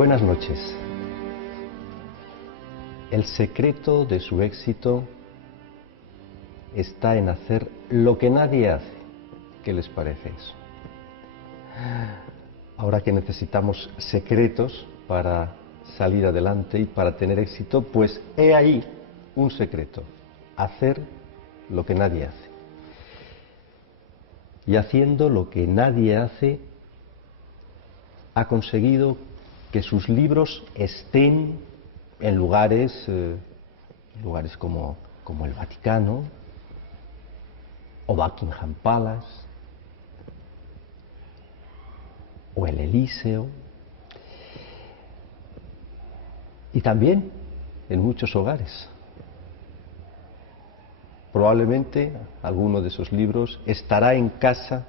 Buenas noches. El secreto de su éxito está en hacer lo que nadie hace. ¿Qué les parece eso? Ahora que necesitamos secretos para salir adelante y para tener éxito, pues he ahí un secreto: hacer lo que nadie hace. Y haciendo lo que nadie hace, ha conseguido que sus libros estén en lugares como el Vaticano o Buckingham Palace o el Elíseo, y también en muchos hogares. Probablemente alguno de esos libros estará en casa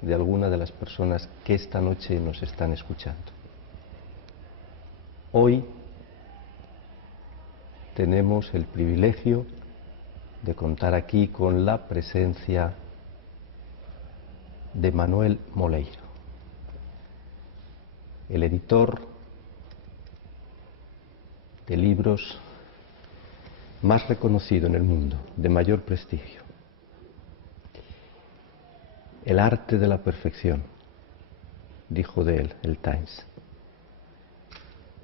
de alguna de las personas que esta noche nos están escuchando. Hoy tenemos el privilegio de contar aquí con la presencia de Manuel Moleiro, el editor de libros más reconocido en el mundo, de mayor prestigio. El arte de la perfección, dijo de él el Times.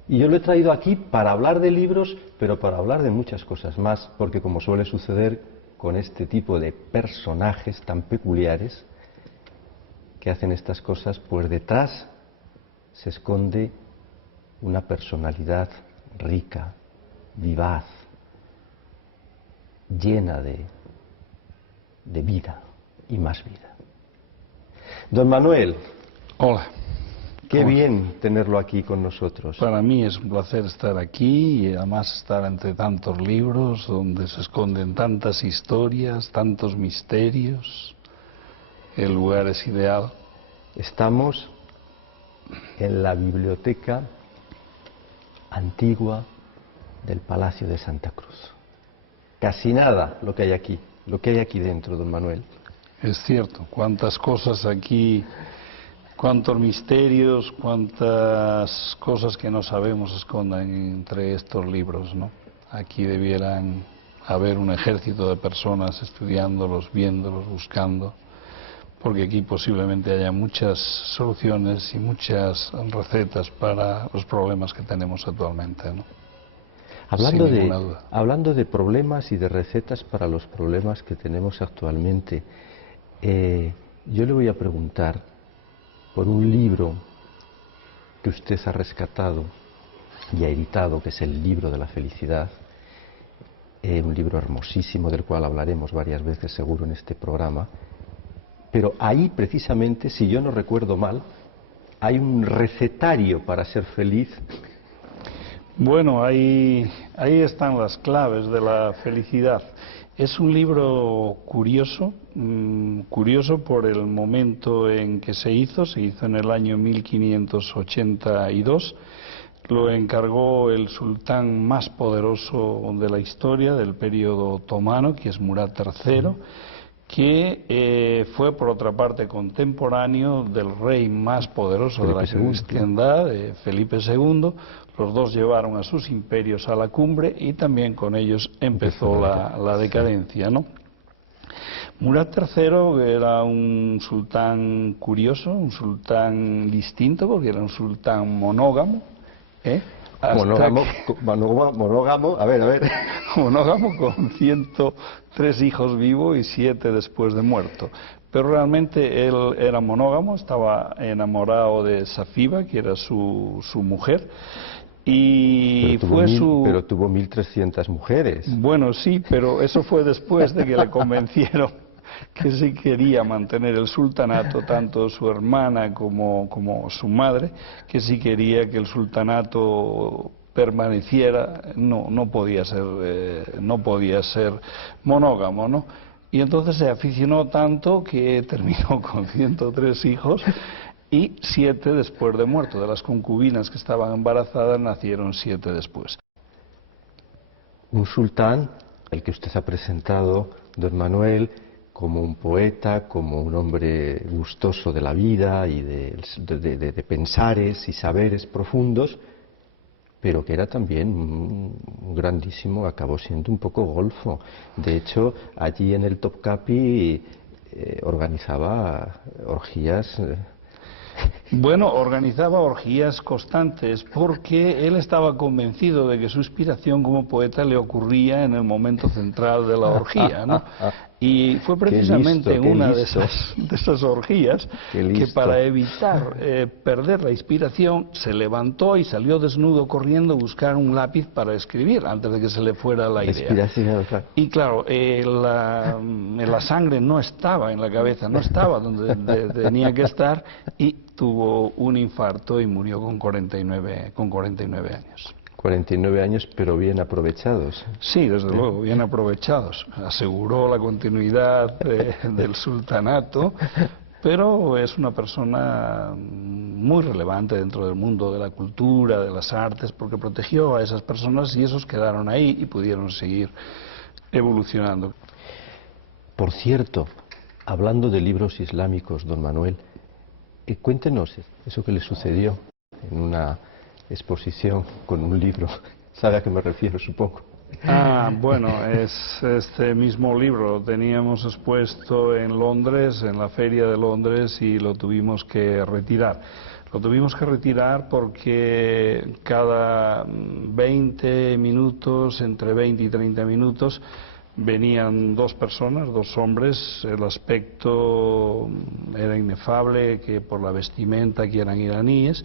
Y yo lo he traído aquí para hablar de libros, pero para hablar de muchas cosas más, porque como suele suceder con este tipo de personajes tan peculiares que hacen estas cosas, pues detrás se esconde una personalidad rica, vivaz, llena de vida y más vida. Don Manuel. Hola. Qué bien tenerlo aquí con nosotros. Para mí es un placer estar aquí y además estar entre tantos libros donde se esconden tantas historias, tantos misterios. El lugar es ideal. Estamos en la biblioteca antigua del Palacio de Santa Cruz. Casi nada lo que hay aquí dentro, don Manuel. Es cierto, cuántas cosas aquí, cuántos misterios, cuántas cosas que no sabemos se esconden entre estos libros, ¿no? Aquí debieran haber un ejército de personas estudiándolos, viéndolos, buscando, porque aquí posiblemente haya muchas soluciones y muchas recetas para los problemas que tenemos actualmente, ¿no? Hablando de problemas y de recetas para los problemas que tenemos actualmente, yo le voy a preguntar por un libro que usted ha rescatado y ha editado, que es el Libro de la Felicidad, un libro hermosísimo del cual hablaremos varias veces seguro en este programa, pero ahí precisamente, si yo no recuerdo mal, hay un recetario para ser feliz. Bueno, ahí están las claves de la felicidad. Es un libro curioso, curioso por el momento en que se hizo en el año 1582. Lo encargó el sultán más poderoso de la historia del periodo otomano, que es Murat III, que fue por otra parte contemporáneo del rey más poderoso de la cristiandad, Felipe II. Los dos llevaron a sus imperios a la cumbre y también con ellos empezó la decadencia, ¿no? Murat III era un sultán curioso, un sultán distinto, porque era un sultán monógamo, Monógamo, a ver. Monógamo, con 103 hijos vivos y 7 después de muerto. Pero realmente él era monógamo, estaba enamorado de Safiba, que era su mujer, y pero tuvo 1.300 mujeres. Bueno, sí, pero eso fue después de que le convencieron que sí quería mantener el sultanato, tanto su hermana como su madre, que sí quería que el sultanato permaneciera, no podía ser monógamo, ¿no? Y entonces se aficionó tanto que terminó con 103 hijos y 7 después de muerto. De las concubinas que estaban embarazadas nacieron 7 después. Un sultán, el que usted ha presentado, don Manuel, como un poeta, como un hombre gustoso de la vida y de pensares y saberes profundos, pero que era también un grandísimo, acabó siendo un poco golfo. De hecho, allí en el Topkapi organizaba orgías. Bueno, organizaba orgías constantes porque él estaba convencido de que su inspiración como poeta le ocurría en el momento central de la orgía, ¿no? Y fue precisamente en una de esas orgías que para evitar perder la inspiración se levantó y salió desnudo corriendo a buscar un lápiz para escribir antes de que se le fuera la idea. Y claro, la sangre no estaba en la cabeza, no estaba donde tenía que estar y tuvo un infarto y murió con 49 años. 49 años, pero bien aprovechados. Sí, desde luego, bien aprovechados. Aseguró la continuidad del sultanato, pero es una persona muy relevante dentro del mundo de la cultura, de las artes, porque protegió a esas personas y esos quedaron ahí y pudieron seguir evolucionando. Por cierto, hablando de libros islámicos, don Manuel, cuéntenos eso que le sucedió en una exposición con un libro. ¿Sabe a qué me refiero, supongo? Bueno, es este mismo libro. Lo teníamos expuesto en Londres, en la Feria de Londres, y lo tuvimos que retirar. Lo tuvimos que retirar porque cada 20 minutos, entre 20 y 30 minutos, venían dos personas, dos hombres. El aspecto era inefable, que por la vestimenta que eran iraníes,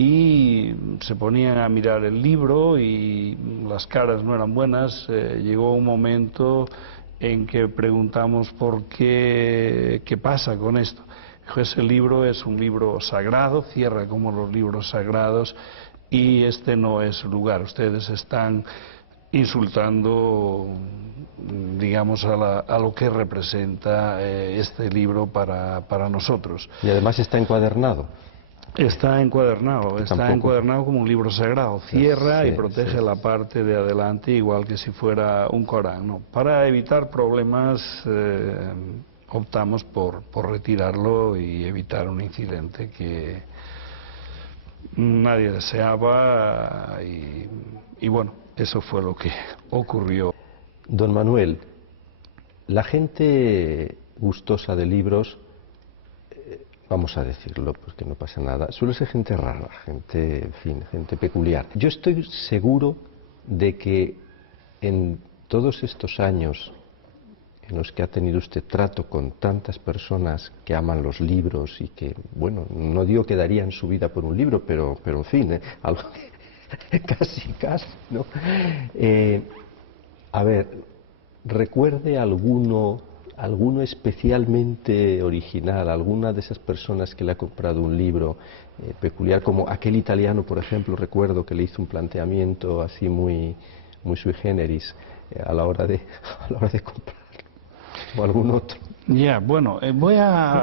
y se ponían a mirar el libro y las caras no eran buenas. Llegó un momento en que preguntamos por qué pasa con esto. Ese libro es un libro sagrado, cierra como los libros sagrados, y este no es su lugar. Ustedes están insultando, digamos, a lo que representa este libro para nosotros. Y además está encuadernado. Está encuadernado como un libro sagrado. Cierra y protege la parte de adelante igual que si fuera un Corán, ¿no? Para evitar problemas optamos por retirarlo y evitar un incidente que nadie deseaba y bueno, eso fue lo que ocurrió. Don Manuel, la gente gustosa de libros, vamos a decirlo porque no pasa nada, suele ser gente rara, gente, en fin, gente peculiar. Yo estoy seguro de que en todos estos años en los que ha tenido usted trato con tantas personas que aman los libros y que, bueno, no digo que darían su vida por un libro, pero en fin, algo casi, ¿no? A ver, recuerde alguno especialmente original, alguna de esas personas que le ha comprado un libro peculiar, como aquel italiano, por ejemplo, recuerdo que le hizo un planteamiento así muy sui generis a la hora de comprarlo, o algún otro. Ya, bueno,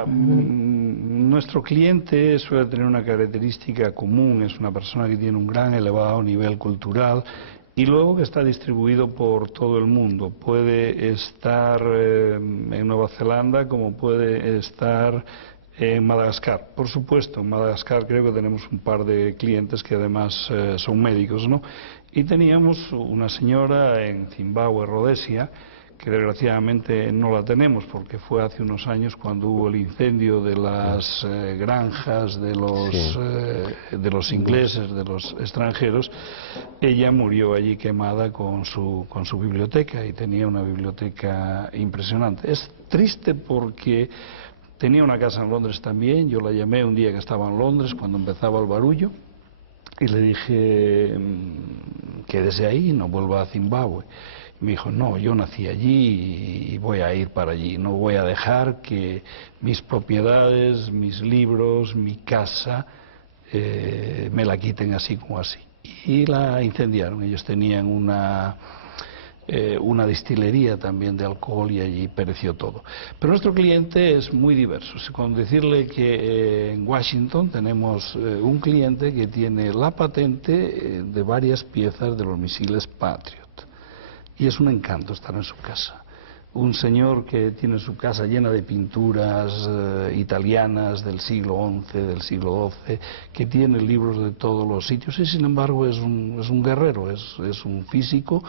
nuestro cliente suele tener una característica común, es una persona que tiene un gran elevado nivel cultural y luego que está distribuido por todo el mundo. Puede estar en Nueva Zelanda como puede estar en Madagascar. Por supuesto, en Madagascar creo que tenemos un par de clientes que además son médicos, ¿no? Y teníamos una señora en Zimbabue, Rodesia, que desgraciadamente no la tenemos porque fue hace unos años cuando hubo el incendio de las granjas de los ingleses, de los extranjeros. Ella murió allí quemada con su biblioteca y tenía una biblioteca impresionante. Es triste porque tenía una casa en Londres también. Yo la llamé un día que estaba en Londres cuando empezaba el barullo y le dije quédese ahí, no vuelva a Zimbabue. Me dijo, no, yo nací allí y voy a ir para allí, no voy a dejar que mis propiedades, mis libros, mi casa me la quiten así como así. Y la incendiaron. Ellos tenían una destilería también de alcohol y allí pereció todo. Pero nuestro cliente es muy diverso. Con decirle que en Washington tenemos un cliente que tiene la patente de varias piezas de los misiles Patriot. Y es un encanto estar en su casa. un señor que tiene su casa llena de pinturas italianas del siglo XI, del siglo XII, que tiene libros de todos los sitios y sin embargo es un guerrero, es un físico,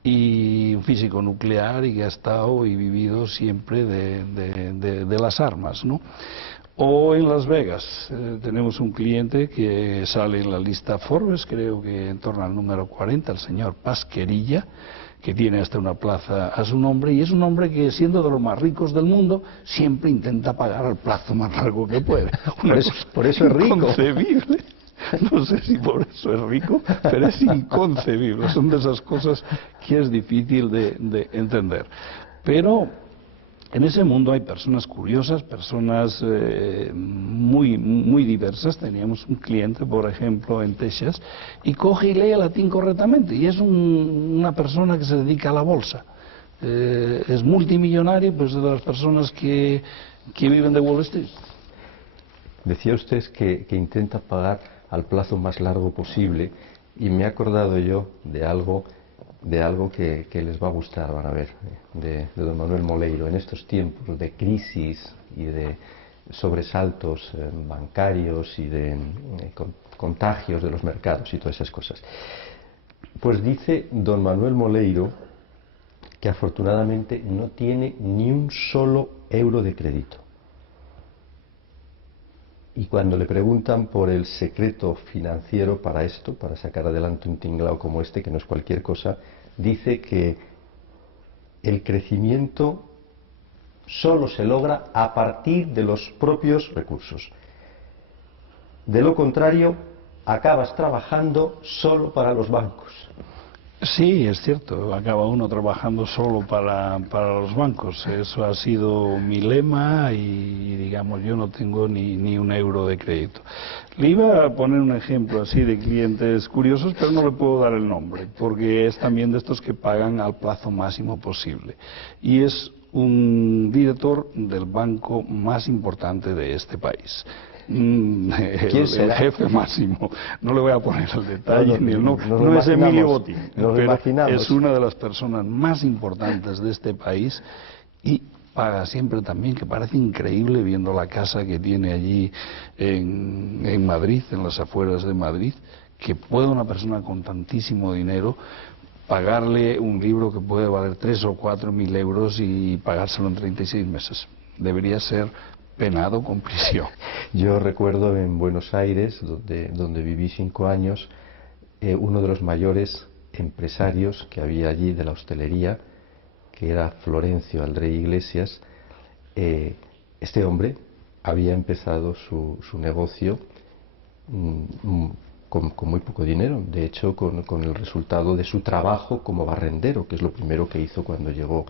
y un físico nuclear, y que ha estado y vivido siempre de las armas, ¿no? O en Las Vegas tenemos un cliente que sale en la lista Forbes, creo que en torno al número 40, el señor Pasquerilla, que tiene hasta una plaza a su nombre, y es un hombre que, siendo de los más ricos del mundo, siempre intenta pagar al plazo más largo que puede. Por eso es rico. Inconcebible. No sé si por eso es rico, pero es inconcebible. Son de esas cosas que es difícil de entender. Pero en ese mundo hay personas curiosas, personas muy diversas. Teníamos un cliente, por ejemplo, en Texas, y coge y lee latín correctamente, y es una persona que se dedica a la bolsa. Es multimillonario, pues de las personas que viven de Wall Street. Decía usted que intenta pagar al plazo más largo posible, y me he acordado yo de algo que les va a gustar, van a ver, de don Manuel Moleiro. En estos tiempos de crisis y de sobresaltos bancarios y de contagios de los mercados y todas esas cosas, pues dice don Manuel Moleiro que afortunadamente no tiene ni un solo euro de crédito. Y cuando le preguntan por el secreto financiero para esto, para sacar adelante un tinglao como este, que no es cualquier cosa, dice que el crecimiento solo se logra a partir de los propios recursos. De lo contrario, acabas trabajando solo para los bancos. Sí, es cierto, acaba uno trabajando solo para los bancos. Eso ha sido mi lema, y digamos, yo no tengo ni un euro de crédito. Le iba a poner un ejemplo así de clientes curiosos, pero no le puedo dar el nombre, porque es también de estos que pagan al plazo máximo posible. Y es un director del banco más importante de este país. ¿Quién el jefe máximo, no le voy a poner el detalle ni el nombre, no es Emilio Botín, pero es una de las personas más importantes de este país, y paga siempre también, que parece increíble viendo la casa que tiene allí en Madrid, en las afueras de Madrid, que puede una persona con tantísimo dinero pagarle un libro que puede valer 3 o 4 mil euros y pagárselo en 36 meses. Debería ser penado con prisión. Yo recuerdo en Buenos Aires, donde viví 5 años, uno de los mayores empresarios que había allí de la hostelería, que era Florencio Aldrey Iglesias. Este hombre había empezado su negocio con muy poco dinero, de hecho con el resultado de su trabajo como barrendero, que es lo primero que hizo cuando llegó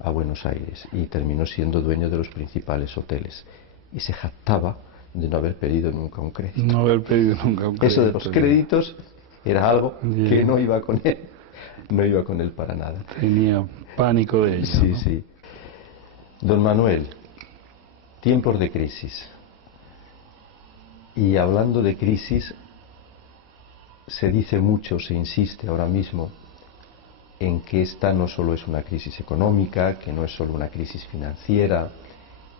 a Buenos Aires, y terminó siendo dueño de los principales hoteles, y se jactaba de no haber pedido nunca un crédito. No haber pedido nunca un crédito. Eso de los créditos era algo que no iba con él para nada. Tenía pánico de ello. Sí, ¿no? sí. Don Manuel, tiempos de crisis. Y hablando de crisis, se dice mucho, se insiste ahora mismo en que esta no solo es una crisis económica, que no es solo una crisis financiera,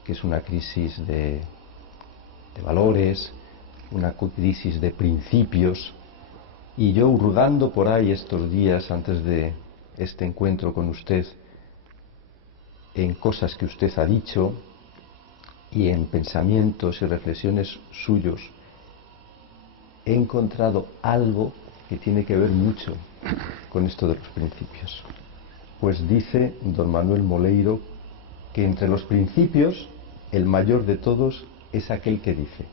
que es una crisis de valores, una crisis de principios. Y yo, hurgando por ahí estos días antes de este encuentro con usted, en cosas que usted ha dicho y en pensamientos y reflexiones suyos, he encontrado algo que tiene que ver mucho con esto de los principios. Pues dice don Manuel Moleiro que entre los principios el mayor de todos es aquel que dice: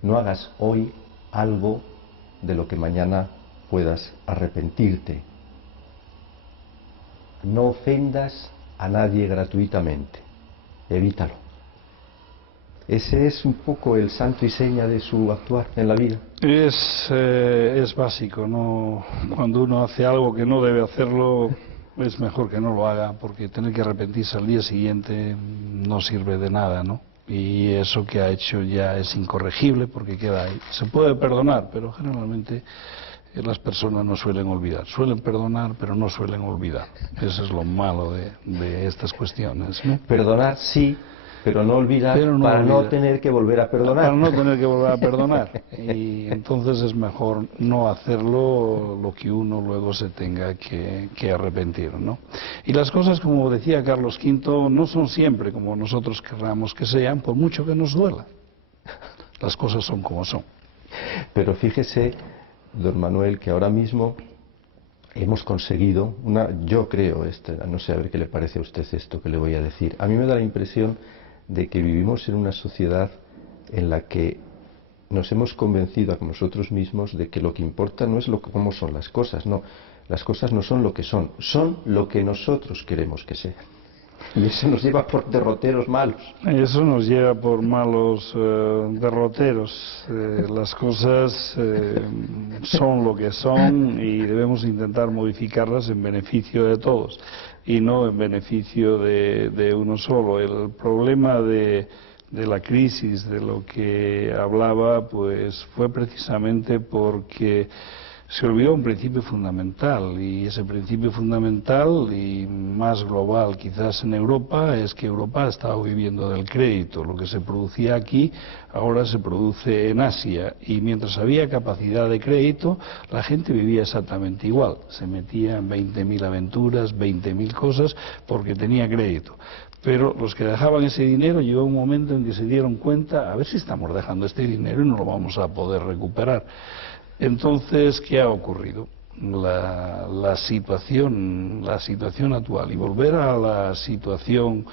no hagas hoy algo de lo que mañana puedas arrepentirte. No ofendas a nadie gratuitamente. Evítalo. Ese es un poco el santo y seña de su actuar en la vida. Es básico, ¿no? Cuando uno hace algo que no debe hacerlo, es mejor que no lo haga, porque tener que arrepentirse al día siguiente no sirve de nada, ¿no? Y eso que ha hecho ya es incorregible, porque queda ahí. Se puede perdonar, pero generalmente las personas no suelen olvidar. Suelen perdonar, pero no suelen olvidar. Eso es lo malo de estas cuestiones, ¿no? Perdonar sí, pero no olvidar, no tener que volver a perdonar. Para no tener que volver a perdonar. Y entonces es mejor no hacerlo lo que uno luego se tenga que arrepentir, ¿no? Y las cosas, como decía Carlos V, no son siempre como nosotros querramos que sean, por mucho que nos duela. Las cosas son como son. Pero fíjese, don Manuel, que ahora mismo hemos conseguido yo creo, no sé, a ver qué le parece a usted esto que le voy a decir. A mí me da la impresión de que vivimos en una sociedad en la que nos hemos convencido a nosotros mismos de que lo que importa no es cómo son las cosas, no, las cosas no son lo que son lo que nosotros queremos que sean. Y eso nos lleva por derroteros malos. Eso nos lleva por malos derroteros. Las cosas son lo que son y debemos intentar modificarlas en beneficio de todos y no en beneficio de uno solo. El problema de la crisis, de lo que hablaba, pues fue precisamente porque se olvidó un principio fundamental, y ese principio fundamental y más global quizás en Europa es que Europa estaba viviendo del crédito. Lo que se producía aquí ahora se produce en Asia, y mientras había capacidad de crédito la gente vivía exactamente igual, se metía en 20.000 aventuras, 20.000 cosas porque tenía crédito. Pero los que dejaban ese dinero llegó un momento en que se dieron cuenta, a ver si estamos dejando este dinero y no lo vamos a poder recuperar. Entonces, ¿qué ha ocurrido? La situación actual, y volver a una situación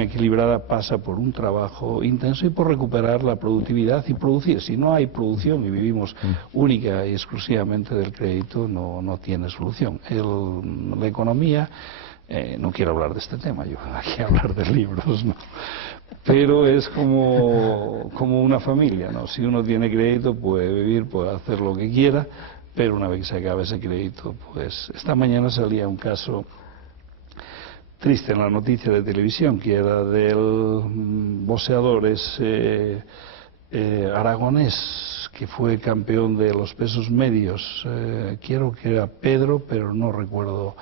equilibrada pasa por un trabajo intenso y por recuperar la productividad y producir. Si no hay producción y vivimos única y exclusivamente del crédito, no tiene solución. La economía, no quiero hablar de este tema, yo aquí hablar de libros, ¿no? Pero es como una familia, ¿no? Si uno tiene crédito puede vivir, puede hacer lo que quiera, pero una vez que se acabe ese crédito, pues esta mañana salía un caso triste en la noticia de televisión, que era del boxeador aragonés que fue campeón de los pesos medios, quiero que era Pedro, pero no recuerdo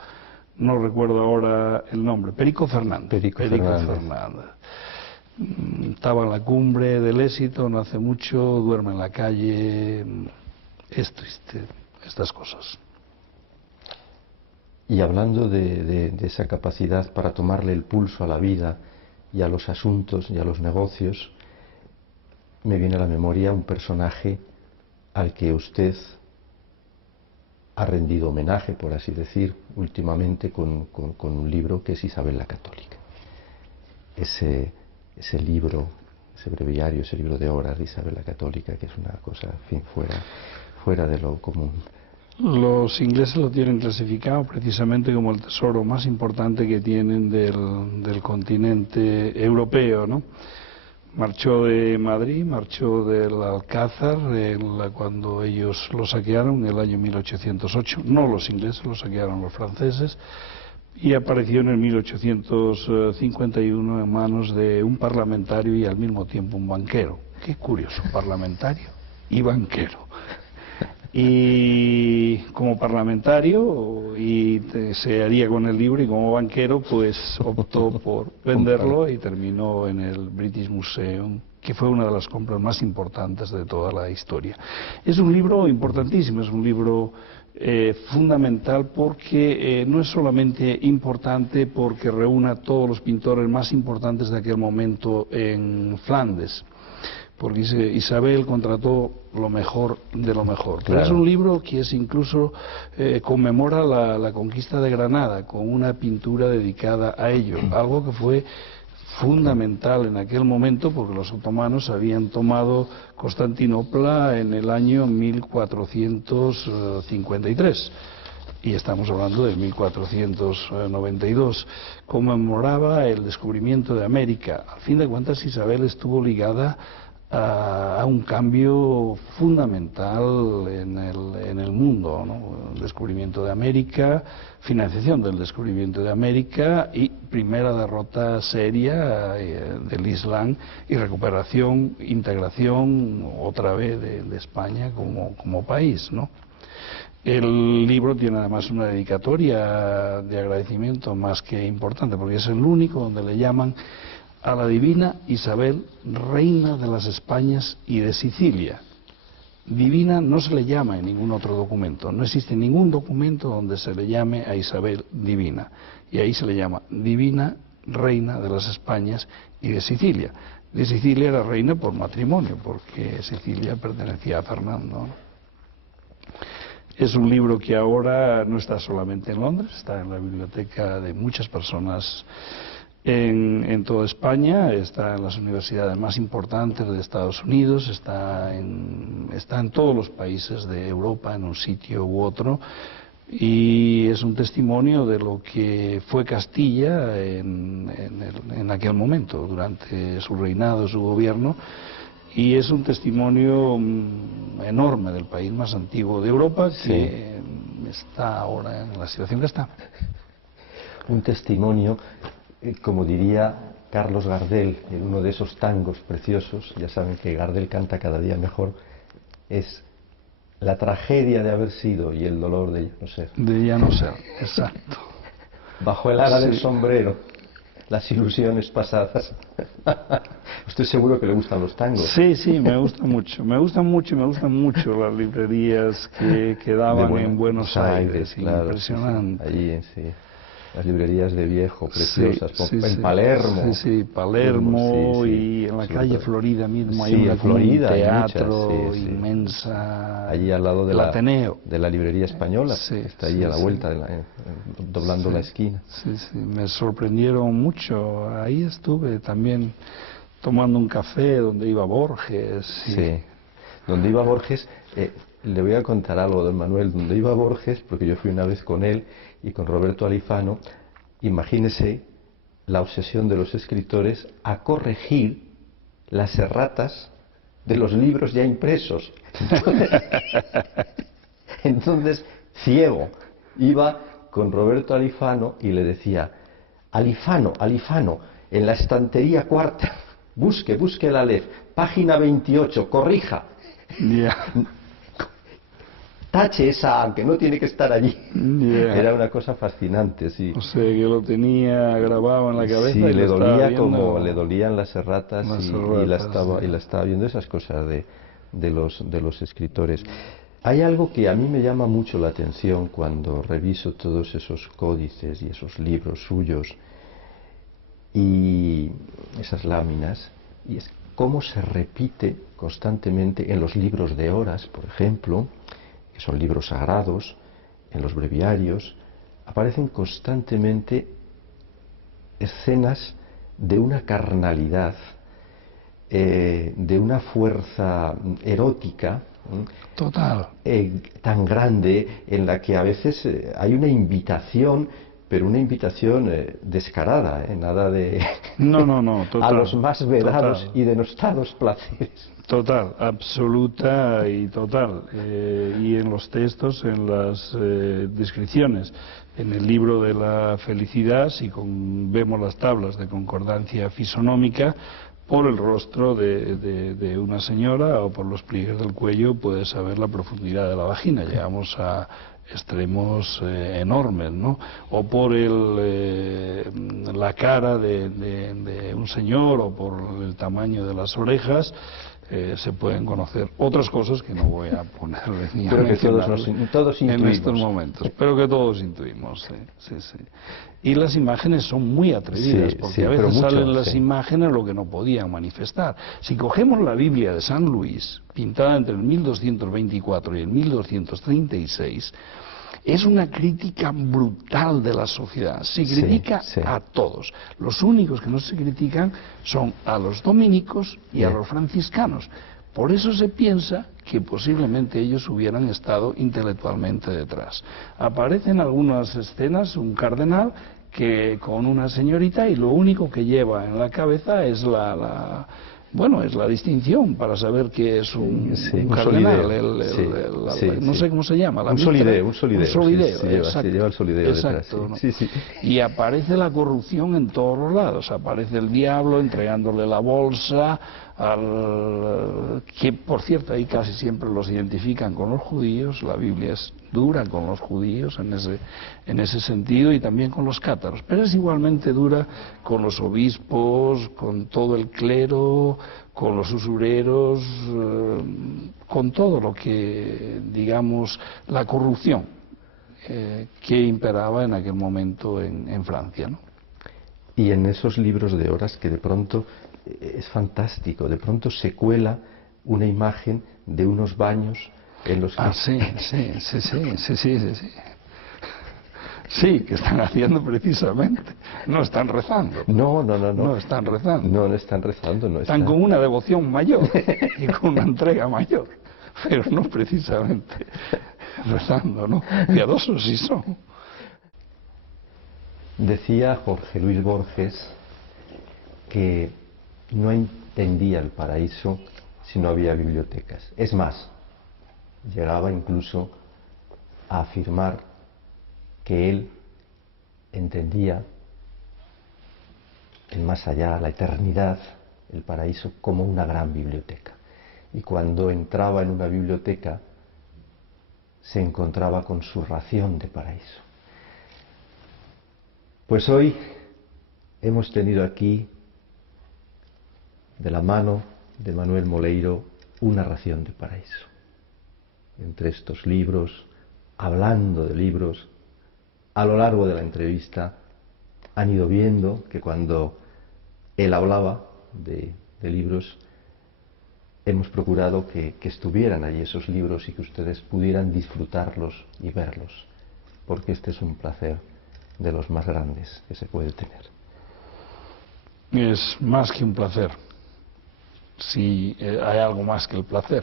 ahora el nombre. Perico Fernández. Perico Fernández. Estaba en la cumbre del éxito, no hace mucho, duerme en la calle. Es triste, estas cosas. Y hablando de esa capacidad para tomarle el pulso a la vida y a los asuntos y a los negocios, me viene a la memoria un personaje al que usted ha rendido homenaje, por así decir, últimamente con un libro que es Isabel la Católica. Ese libro, ese breviario, ese libro de obras de Isabel la Católica, que es una cosa, en fin, fuera de lo común. Los ingleses lo tienen clasificado precisamente como el tesoro más importante que tienen del continente europeo, ¿no? Marchó de Madrid, marchó del Alcázar cuando ellos lo saquearon en el año 1808, no los ingleses, lo saquearon los franceses, y apareció en el 1851 en manos de un parlamentario y al mismo tiempo un banquero. Qué curioso, parlamentario y banquero. Y como parlamentario se haría con el libro, y como banquero pues optó por venderlo y terminó en el British Museum, que fue una de las compras más importantes de toda la historia. Es un libro importantísimo, es un libro fundamental porque no es solamente importante porque reúne a todos los pintores más importantes de aquel momento en Flandes, porque Isabel contrató lo mejor de lo mejor. Pero es un libro que incluso conmemora la conquista de Granada con una pintura dedicada a ello, algo que fue fundamental en aquel momento porque los otomanos habían tomado Constantinopla en el año 1453. Y estamos hablando de 1492, conmemoraba el descubrimiento de América. A fin de cuentas, Isabel estuvo ligada a un cambio fundamental en el mundo, ¿no? El descubrimiento de América, financiación del descubrimiento de América y primera derrota seria del Islam y recuperación, integración otra vez de España como país, ¿no? El libro tiene además una dedicatoria de agradecimiento más que importante, porque es el único donde le llaman a la divina Isabel, reina de las Españas y de Sicilia. Divina no se le llama en ningún otro documento, no existe ningún documento donde se le llame a Isabel divina, y ahí se le llama divina reina de las Españas y de Sicilia. De Sicilia era reina por matrimonio, porque Sicilia pertenecía a Fernando, ¿no? Es un libro que ahora no está solamente en Londres, está en la biblioteca de muchas personas en toda España, está en las universidades más importantes de Estados Unidos, está en todos los países de Europa en un sitio u otro, y es un testimonio de lo que fue Castilla en aquel momento, durante su reinado, su gobierno, y es un testimonio enorme del país más antiguo de Europa que está ahora en la situación que está. Un testimonio, como diría Carlos Gardel, en uno de esos tangos preciosos, ya saben que Gardel canta cada día mejor, es la tragedia de haber sido y el dolor de ya no ser. De ya no ser, exacto. Bajo el ala del sombrero, las ilusiones pasadas. Estoy seguro que le gustan los tangos. Sí, sí, me gustan mucho las librerías que daban en Buenos Aires, claro, impresionante. Sí, allí, sí. Las librerías de viejo, preciosas, en Palermo. Sí, Palermo, y en la calle Florida mismo hay un teatro inmensa. Allí al lado del Ateneo. De la librería española, está allí a la vuelta, doblando la esquina. Sí, me sorprendieron mucho. Ahí estuve también tomando un café donde iba Borges. Sí, donde iba Borges, le voy a contar algo, don Manuel, donde iba Borges, porque yo fui una vez con él y con Roberto Alifano. Imagínese la obsesión de los escritores a corregir las erratas de los libros ya impresos. Entonces, ciego, iba con Roberto Alifano y le decía: Alifano, en la estantería cuarta, busque el Aleph, página 28, corrija. Tache esa A, que no tiene que estar allí. Era una cosa fascinante, sí. O sea, que lo tenía grabado en la cabeza. Sí, y le dolía como le dolían las erratas, y la estaba viendo, esas cosas de los escritores. Hay algo que a mí me llama mucho la atención cuando reviso todos esos códices y esos libros suyos y esas láminas, y es cómo se repite constantemente en los libros de horas, por ejemplo, que son libros sagrados, en los breviarios, aparecen constantemente escenas de una carnalidad, de una fuerza erótica total, tan grande, en la que a veces hay una invitación, pero una invitación descarada, nada de no, total, a los más vedados y denostados placeres. Total, absoluta y total. Y en los textos, en las descripciones, en el libro de la felicidad, si vemos las tablas de concordancia fisonómica, por el rostro de una señora o por los pliegues del cuello puedes saber la profundidad de la vagina. Llegamos a extremos enormes, ¿no? O por la cara de un señor o por el tamaño de las orejas. Se pueden conocer otras cosas que no voy a poner ni a mencionar en estos momentos, pero que todos intuimos. Sí. Y las imágenes son muy atrevidas, porque a veces salen las imágenes lo que no podían manifestar. Si cogemos la Biblia de San Luis, pintada entre el 1224 y el 1236, es una crítica brutal de la sociedad. Se critica a todos. Los únicos que no se critican son a los dominicos y a los franciscanos. Por eso se piensa que posiblemente ellos hubieran estado intelectualmente detrás. Aparecen algunas escenas un cardenal que con una señorita, y lo único que lleva en la cabeza es es la distinción para saber que es un cardenal, no sé cómo se llama. Un solideo, lleva el solideo detrás. ¿No? Y aparece la corrupción en todos los lados. Aparece el diablo entregándole la bolsa que por cierto ahí casi siempre los identifican con los judíos. La Biblia es dura con los judíos en ese sentido, y también con los cátaros, pero es igualmente dura con los obispos, con todo el clero, con los usureros, con todo lo que, digamos, la corrupción que imperaba en aquel momento en Francia, ¿no? Y en esos libros de horas que de pronto es fantástico, de pronto se cuela una imagen de unos baños en los que... Sí, que están haciendo precisamente. No están rezando. No. No están rezando. No están rezando, no están con una devoción mayor y con una entrega mayor, pero no precisamente rezando, ¿no? Piadosos sí son. Decía Jorge Luis Borges que no entendía el paraíso si no había bibliotecas. Es más, llegaba incluso a afirmar que él entendía el más allá, la eternidad, el paraíso, como una gran biblioteca. Y cuando entraba en una biblioteca se encontraba con su ración de paraíso. Pues hoy hemos tenido aquí, de la mano de Manuel Moleiro, una ración de paraíso. Entre estos libros, hablando de libros, a lo largo de la entrevista han ido viendo que cuando él hablaba de libros, hemos procurado que estuvieran allí esos libros y que ustedes pudieran disfrutarlos y verlos, porque este es un placer de los más grandes que se puede tener. Es más que un placer, si hay algo más que el placer.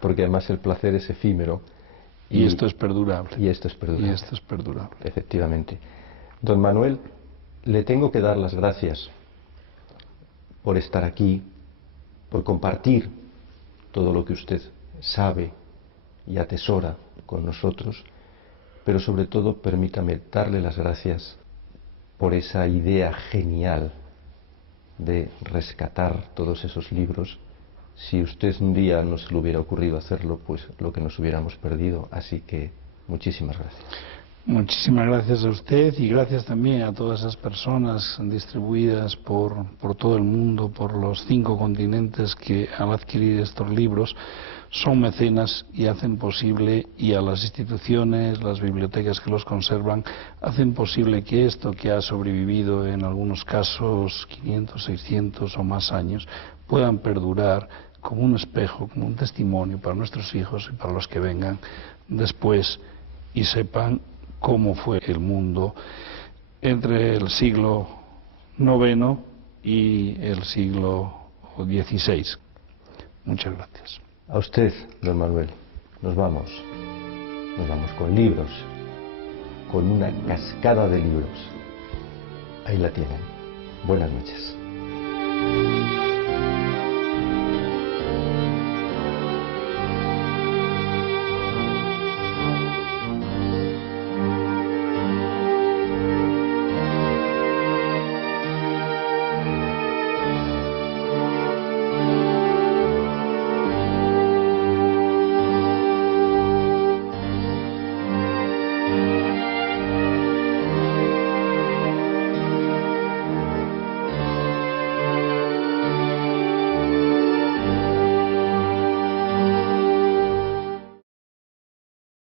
Porque además el placer es efímero. Y esto es perdurable. Y esto es perdurable. Y esto es perdurable. Efectivamente. Don Manuel, le tengo que dar las gracias por estar aquí, por compartir todo lo que usted sabe y atesora con nosotros, pero sobre todo permítame darle las gracias por esa idea genial de rescatar todos esos libros. Si usted un día no se le hubiera ocurrido hacerlo, pues lo que nos hubiéramos perdido. Así que muchísimas gracias. Muchísimas gracias a usted, y gracias también a todas esas personas distribuidas por todo el mundo, por los 5 continentes, que al adquirir estos libros son mecenas y hacen posible, y a las instituciones, las bibliotecas que los conservan, hacen posible que esto, que ha sobrevivido en algunos casos 500, 600 o más años, puedan perdurar como un espejo, como un testimonio para nuestros hijos y para los que vengan después y sepan cómo fue el mundo entre el siglo IX y el siglo XVI. Muchas gracias. A usted, don Manuel. Nos vamos con libros, con una cascada de libros. Ahí la tienen. Buenas noches.